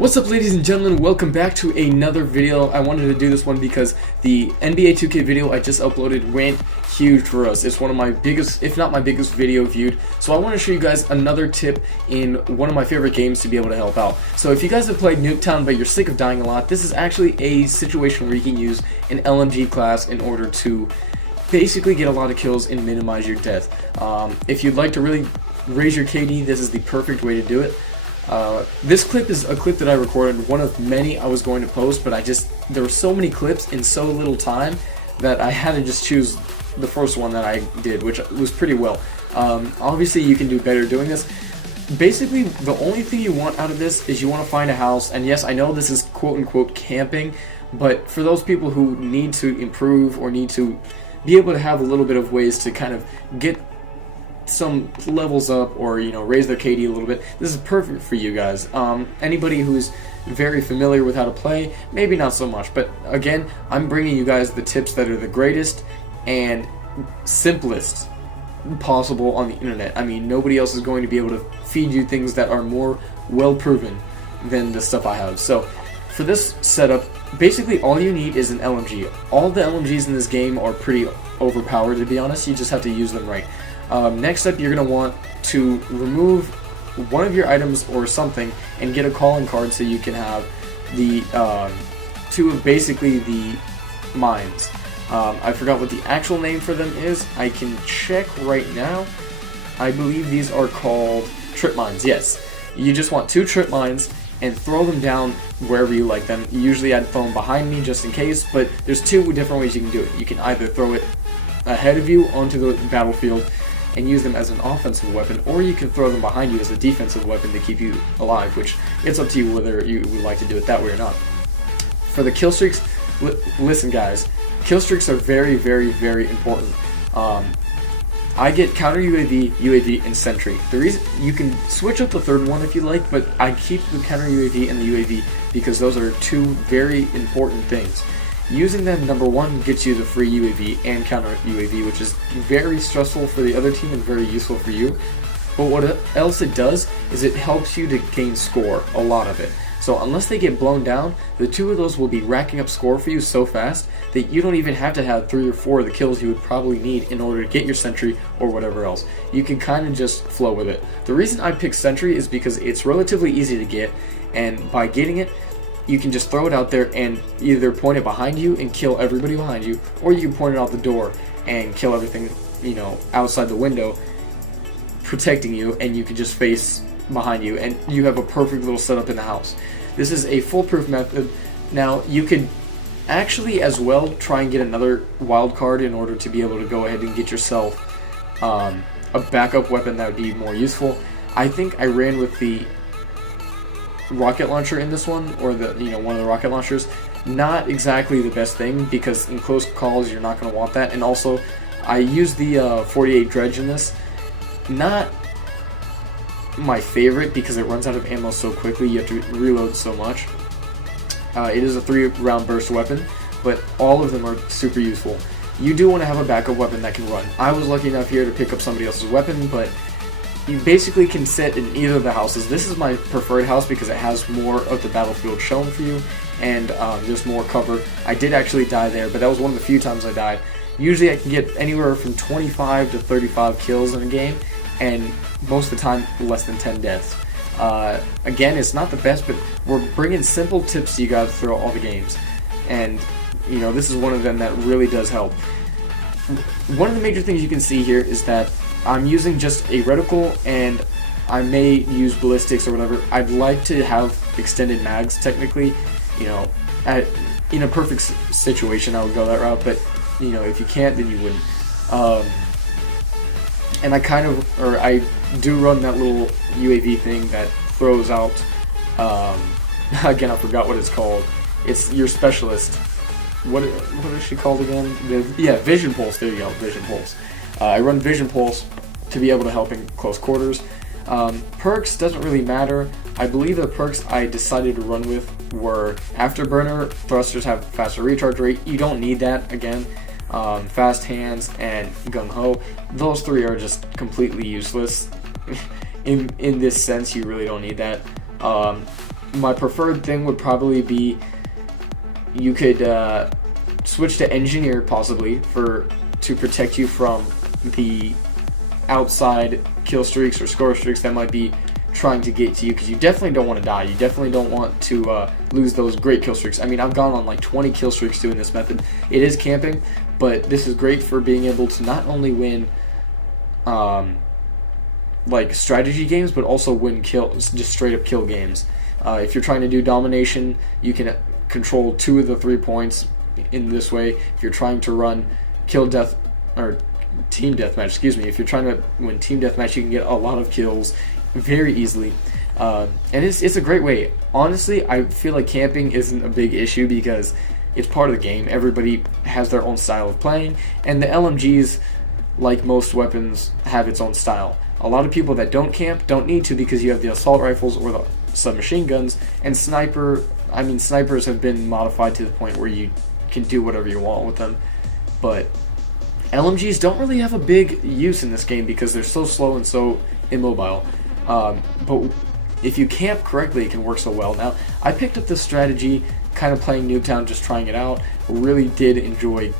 What's up, ladies and gentlemen? Welcome back to another video. I wanted to do this one because the NBA 2K video I just uploaded went huge for us. It's one of my biggest, if not my biggest video viewed. So I want to show you guys another tip in one of my favorite games to be able to help out. So if you guys have played NUK3TOWN but you're sick of dying a lot, this is actually a situation where you can use an LMG class in order to basically get a lot of kills and minimize your death. If you'd like to really raise your KD, this is the perfect way to do it. This clip is a clip that I recorded, one of many I was going to post, but there were so many clips in so little time that I had to just choose the first one that I did, which was pretty well. Obviously you can do better doing this. Basically, the only thing you want out of this is you want to find a house, and yes, I know this is quote-unquote camping, but for those people who need to improve or need to be able to have a little bit of ways to kind of get some levels up, or raise their KD a little bit, this is perfect for you guys. Anybody who's very familiar with how to play, maybe not so much, but again, I'm bringing you guys the tips that are the greatest and simplest possible on the internet. I mean, nobody else is going to be able to feed you things that are more well proven than the stuff I have. So for this setup, basically all you need is an LMG. All the LMGs in this game are pretty overpowered, to be honest. You just have to use them right. Next up, you're going to want to remove one of your items or something and get a calling card so you can have the two of basically the mines. I forgot what the actual name for them is. I can check right now. I believe these are called trip mines. Yes, you just want two trip mines and throw them down wherever you like them. Usually I'd throw them behind me just in case, but there's two different ways you can do it. You can either throw it ahead of you onto the battlefield and use them as an offensive weapon, or you can throw them behind you as a defensive weapon to keep you alive, which it's up to you whether you would like to do it that way or not. For the kill streaks, listen guys, kill streaks are very, very, very important. I get counter UAV, UAV, and sentry. The reason you can switch up the third one if you like, but I keep the counter UAV and the UAV because those are two very important things. Using them, number one, gets you the free UAV and counter UAV, which is very stressful for the other team and very useful for you. But what else it does is it helps you to gain score, a lot of it. So unless they get blown down, the two of those will be racking up score for you so fast that you don't even have to have 3 or 4 of the kills you would probably need in order to get your sentry or whatever else. You can kind of just flow with it. The reason I picked sentry is because it's relatively easy to get, and by getting it, you can just throw it out there and either point it behind you and kill everybody behind you, or you can point it out the door and kill everything, outside the window, protecting you, and you can just face behind you, and you have a perfect little setup in the house. This is a foolproof method. Now, you could actually as well try and get another wild card in order to be able to go ahead and get yourself a backup weapon that would be more useful. I think I ran with the rocket launcher in this one, or the one of the rocket launchers. Not exactly the best thing, because in close calls you're not going to want that. And also I used the 48 dredge in this. Not my favorite because it runs out of ammo so quickly. You have to reload so much. It is a 3-round burst weapon, but all of them are super useful. You do want to have a backup weapon that can run. I was lucky enough here to pick up somebody else's weapon, but you basically can sit in either of the houses. This is my preferred house because it has more of the battlefield shown for you, and there's more cover. I did actually die there, but that was one of the few times I died. Usually I can get anywhere from 25 to 35 kills in a game, and most of the time less than 10 deaths. Again, it's not the best, but we're bringing simple tips to you guys throughout all the games, and this is one of them that really does help. One of the major things you can see here is that I'm using just a reticle, and I may use ballistics or whatever. I'd like to have extended mags, technically. In a perfect situation I would go that route, but if you can't, then you wouldn't. And I do run that little UAV thing that throws out, again I forgot what it's called. It's your specialist. What is she called again? Vision pulse. There you go, vision pulse. I run vision pulse to be able to help in close quarters. Perks doesn't really matter. I believe the perks I decided to run with were Afterburner. Thrusters have faster recharge rate. You don't need that, again. Fast hands and gung ho. Those 3 are just completely useless. In this sense, you really don't need that. my preferred thing would probably be you could switch to engineer possibly to protect you from the outside kill streaks or score streaks that might be trying to get to you, because you definitely don't want to die. You definitely don't want to lose those great kill streaks. I mean, I've gone on like 20 kill streaks doing this method. It is camping, but this is great for being able to not only win like strategy games, but also win just straight up kill games. If you're trying to do domination, you can control 2 of the 3 points in this way. If you're trying to run team deathmatch, excuse me, if you're trying to win team deathmatch, you can get a lot of kills very easily, and it's a great way. Honestly, I feel like camping isn't a big issue because it's part of the game. Everybody has their own style of playing, and the LMGs, like most weapons, have its own style. A lot of people that don't camp don't need to, because you have the assault rifles or the submachine guns, and snipers have been modified to the point where you can do whatever you want with them. But LMGs don't really have a big use in this game because they're so slow and so immobile. But if you camp correctly, it can work so well. Now, I picked up this strategy kind of playing NUK3TOWN, just trying it out. Really did enjoy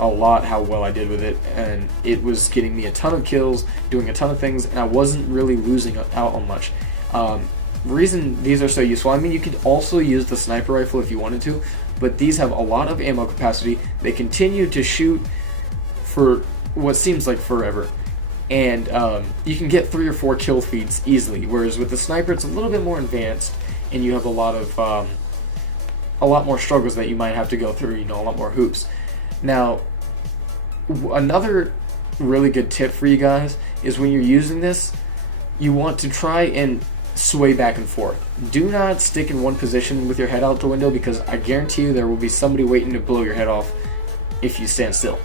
a lot how well I did with it, and it was getting me a ton of kills, doing a ton of things, and I wasn't really losing out on much. Reason these are so useful, I mean, you could also use the sniper rifle if you wanted to, but these have a lot of ammo capacity. They continue to shoot for what seems like forever, and you can get 3 or 4 kill feeds easily, whereas with the sniper it's a little bit more advanced, and you have a lot more struggles that you might have to go through, you know, a lot more hoops. Now, another really good tip for you guys is when you're using this, you want to try and sway back and forth. Do not stick in one position with your head out the window, because I guarantee you there will be somebody waiting to blow your head off if you stand still.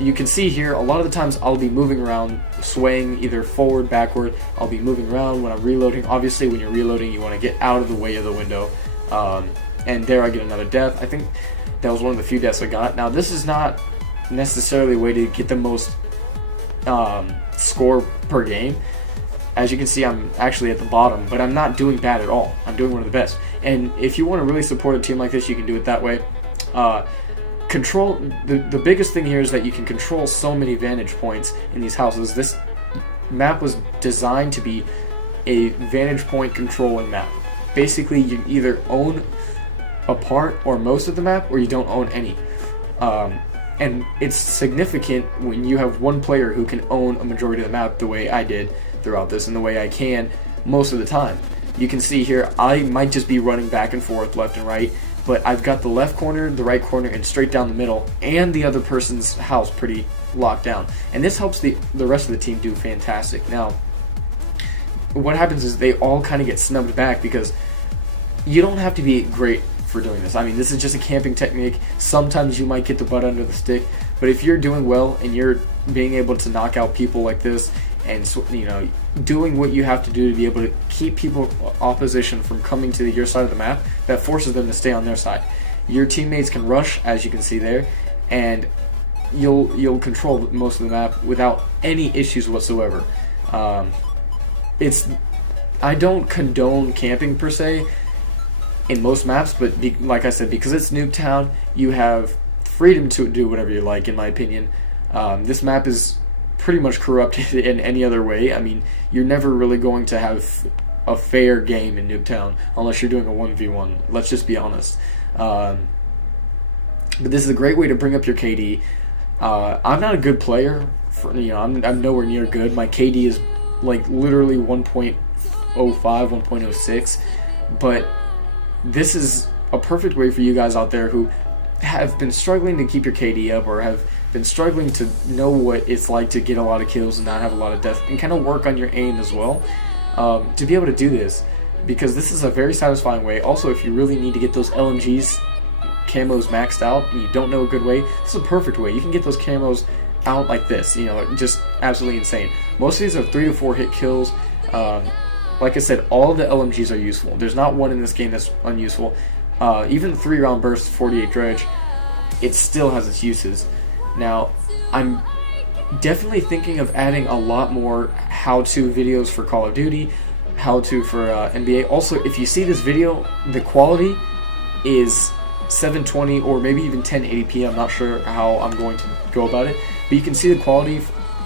You can see here, a lot of the times I'll be moving around, swaying either forward, backward. I'll be moving around when I'm reloading. Obviously, when you're reloading, you want to get out of the way of the window. And there I get another death. I think that was one of the few deaths I got. Now, this is not necessarily a way to get the most score per game. As you can see, I'm actually at the bottom, but I'm not doing bad at all. I'm doing one of the best. And if you want to really support a team like this, you can do it that way. The biggest thing here is that you can control so many vantage points in these houses. This map was designed to be a vantage point controlling map. Basically, you either own a part or most of the map, or you don't own any. And it's significant when you have one player who can own a majority of the map the way I did throughout this, and the way I can most of the time. You can see here, I might just be running back and forth, left and right, but I've got the left corner, the right corner, and straight down the middle, and the other person's house pretty locked down. And this helps the rest of the team do fantastic. Now, what happens is they all kind of get snubbed back, because you don't have to be great for doing this. I mean, this is just a camping technique. Sometimes you might get the butt under the stick, but if you're doing well and you're being able to knock out people like this, and you know, doing what you have to do to be able to keep people opposition from coming to your side of the map, that forces them to stay on their side. Your teammates can rush, as you can see there, and you'll control most of the map without any issues whatsoever. I don't condone camping per se in most maps, but like I said, because it's NUK3TOWN, you have freedom to do whatever you like, in my opinion. This map is pretty much corrupted in any other way. I mean, you're never really going to have a fair game in NUK3TOWN unless you're doing a 1v1. Let's just be honest. But this is a great way to bring up your KD. I'm not a good player. I'm nowhere near good. My KD is like literally 1.05, 1.06. But this is a perfect way for you guys out there who have been struggling to keep your KD up, or have been struggling to know what it's like to get a lot of kills and not have a lot of death, and kind of work on your aim as well, to be able to do this, because this is a very satisfying way. Also, if you really need to get those LMGs camos maxed out and you don't know a good way, this is a perfect way. You can get those camos out like this, you know, just absolutely insane. Most of these are 3 to 4 hit kills. Like I said, all of the LMGs are useful. There's not one in this game that's unuseful. Even the 3-round burst 48 dredge, it still has its uses. Now, I'm definitely thinking of adding a lot more how-to videos for Call of Duty. how-to for NBA. Also, if you see this video, the quality is 720 or maybe even 1080p. I'm not sure how I'm going to go about it, but you can see the quality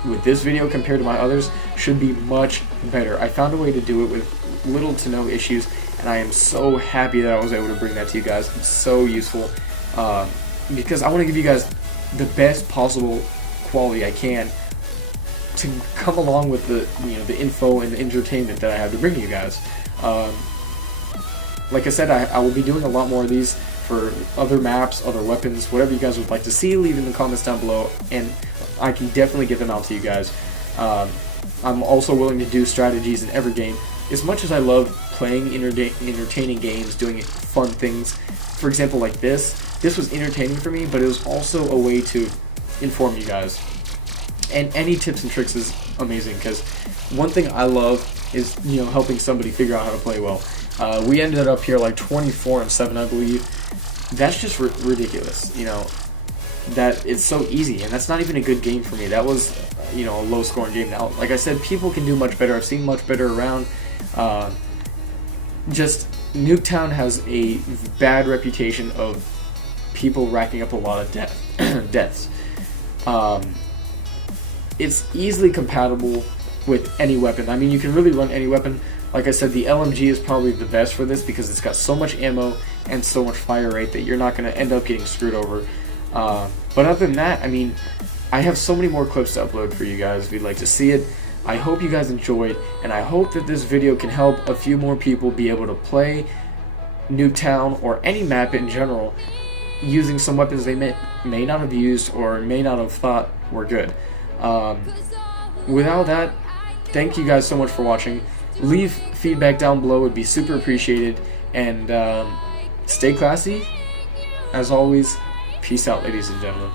with this video compared to my others should be much better. I found a way to do it with little to no issues, and I am so happy that I was able to bring that to you guys. It's so useful because I want to give you guys the best possible quality I can to come along with the the info and the entertainment that I have to bring to you guys. Like I said, I will be doing a lot more of these for other maps, other weapons, whatever you guys would like to see. Leave in the comments down below, and I can definitely get them out to you guys. I'm also willing to do strategies in every game. As much as I love playing entertaining games, doing fun things, for example like this was entertaining for me, but it was also a way to inform you guys. And any tips and tricks is amazing, because one thing I love is helping somebody figure out how to play well. We ended up here like 24-7, I believe. That's just ridiculous, that it's so easy, and that's not even a good game for me. That was a low scoring game. Now, like I said, people can do much better. I've seen much better around. Just NUK3TOWN has a bad reputation of people racking up a lot of deaths. It's easily compatible with any weapon. I mean, you can really run any weapon. Like I said, the LMG is probably the best for this because it's got so much ammo and so much fire rate that you're not going to end up getting screwed over. But other than that, I mean, I have so many more clips to upload for you guys if you'd like to see it. I hope you guys enjoyed, and I hope that this video can help a few more people be able to play NUK3TOWN or any map in general using some weapons they may not have used or may not have thought were good. Without that, thank you guys so much for watching. Leave feedback down below, would be super appreciated, and stay classy. As always, peace out, ladies and gentlemen.